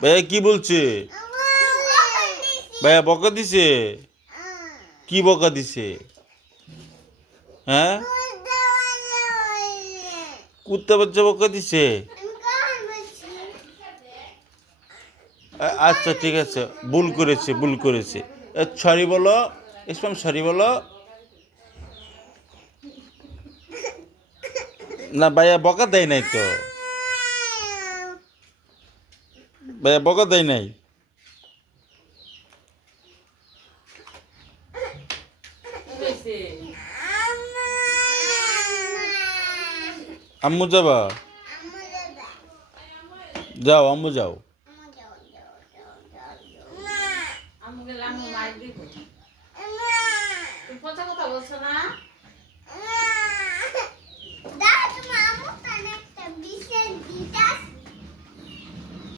ভাইয়া কি বলছে? ভাইয়া বকা দিছে? কি বকা দিছে? হ্যাঁ, কুত্তা বাচ্চা বকা দিছে? আচ্ছা ঠিক আছে, ভুল করেছে, ভুল করেছে। সরি বলো, ইসমাম সরি বলো। না ভাইয়া বকা দেয় নাই তো, ভাইয়া বকা দেয় নাই। আম্মু যাবা? যাও আম্মু যাও। আম্মু গেলে আম্মু মার দিব। তুমি কথা কথা বলছো না?